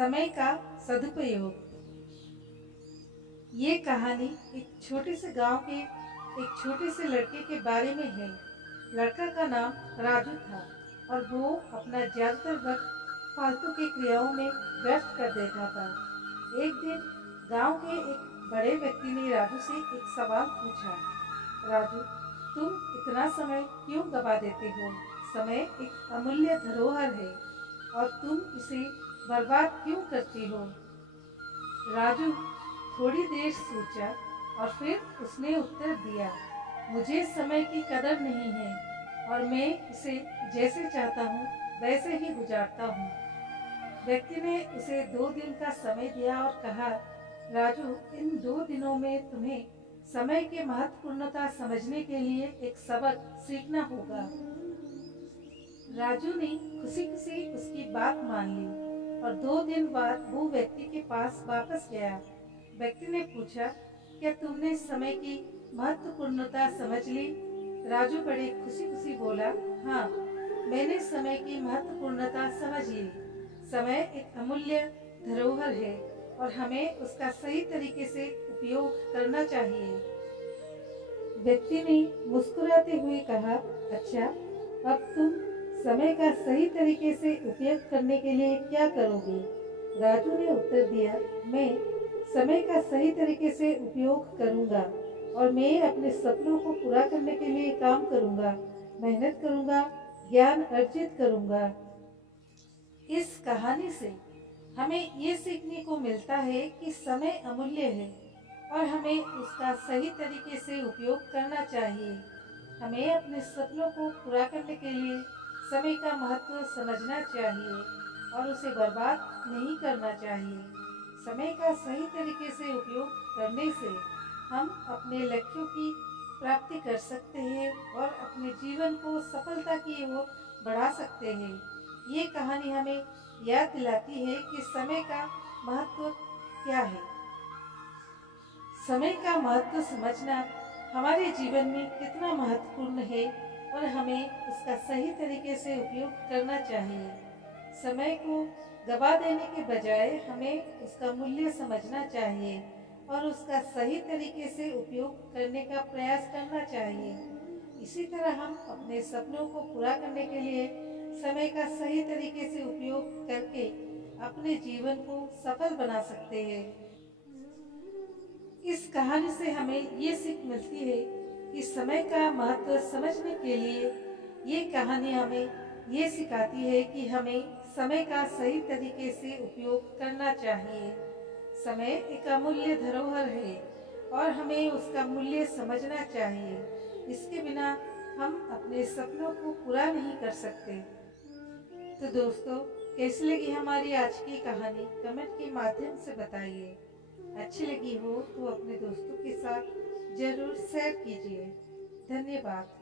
समय का सदुपयोग। ये कहानी एक छोटे से गांव के एक छोटे से लड़के के बारे में है। लड़का का नाम राजू था और वो अपना ज्यादातर वक्त फालतू की क्रियाओं में व्यस्त कर देता था। एक दिन गांव के एक बड़े व्यक्ति ने राजू से एक सवाल पूछा। राजू, तुम इतना समय क्यों गवा देते हो? समय एक अमूल्य धरोहर है और तुम इसे बर्बाद क्यों करती हो? राजू थोड़ी देर सोचा और फिर उसने उत्तर दिया, मुझे समय की कदर नहीं है और मैं इसे जैसे चाहता हूँ वैसे ही गुजारता हूँ। व्यक्ति ने उसे 2 दिन का समय दिया और कहा, राजू, इन 2 दिनों में तुम्हें समय की महत्वपूर्णता समझने के लिए एक सबक सीखना होगा। राजू ने खुशी खुशी उसकी बात मान ली और 2 दिन बाद वो व्यक्ति के पास वापस गया। व्यक्ति ने पूछा, क्या तुमने समय की महत्वपूर्णता समझ ली? राजू बड़े खुशी खुशी बोला, हाँ, मैंने समय की महत्वपूर्णता समझ ली। समय एक अमूल्य धरोहर है और हमें उसका सही तरीके से उपयोग करना चाहिए। व्यक्ति ने मुस्कुराते हुए कहा, अच्छा, अब तुम समय का सही तरीके से उपयोग करने के लिए क्या करोगे? राजू ने उत्तर दिया, मैं समय का सही तरीके से उपयोग करूंगा और मैं अपने सपनों को पूरा करने के लिए काम करूंगा, मेहनत करूंगा, ज्ञान अर्जित करूंगा। इस कहानी से हमें ये सीखने को मिलता है कि समय अमूल्य है और हमें उसका सही तरीके से उपयोग करना चाहिए। हमें अपने सपनों को पूरा करने के लिए समय का महत्व समझना चाहिए और उसे बर्बाद नहीं करना चाहिए। समय का सही तरीके से उपयोग करने से हम अपने लक्ष्यों की प्राप्ति कर सकते हैं और अपने जीवन को सफलता की ओर बढ़ा सकते हैं। ये कहानी हमें याद दिलाती है कि समय का महत्व क्या है। समय का महत्व समझना हमारे जीवन में कितना महत्वपूर्ण है और हमें उसका सही तरीके से उपयोग करना चाहिए। समय को गवा देने के बजाय हमें उसका मूल्य समझना चाहिए और उसका सही तरीके से उपयोग करने का प्रयास करना चाहिए। इसी तरह हम अपने सपनों को पूरा करने के लिए समय का सही तरीके से उपयोग करके अपने जीवन को सफल बना सकते हैं। इस कहानी से हमें ये सीख मिलती है कि समय का महत्व समझने के लिए ये कहानी हमें ये सिखाती है कि हमें समय का सही तरीके से उपयोग करना चाहिए। समय एक अमूल्य धरोहर है और हमें उसका मूल्य समझना चाहिए। इसके बिना हम अपने सपनों को पूरा नहीं कर सकते। तो दोस्तों, कैसी लगी हमारी आज की कहानी? कमेंट के माध्यम से बताइए। अच्छी लगी हो तो अपने दोस्तों के साथ जरूर शेयर कीजिए। धन्यवाद।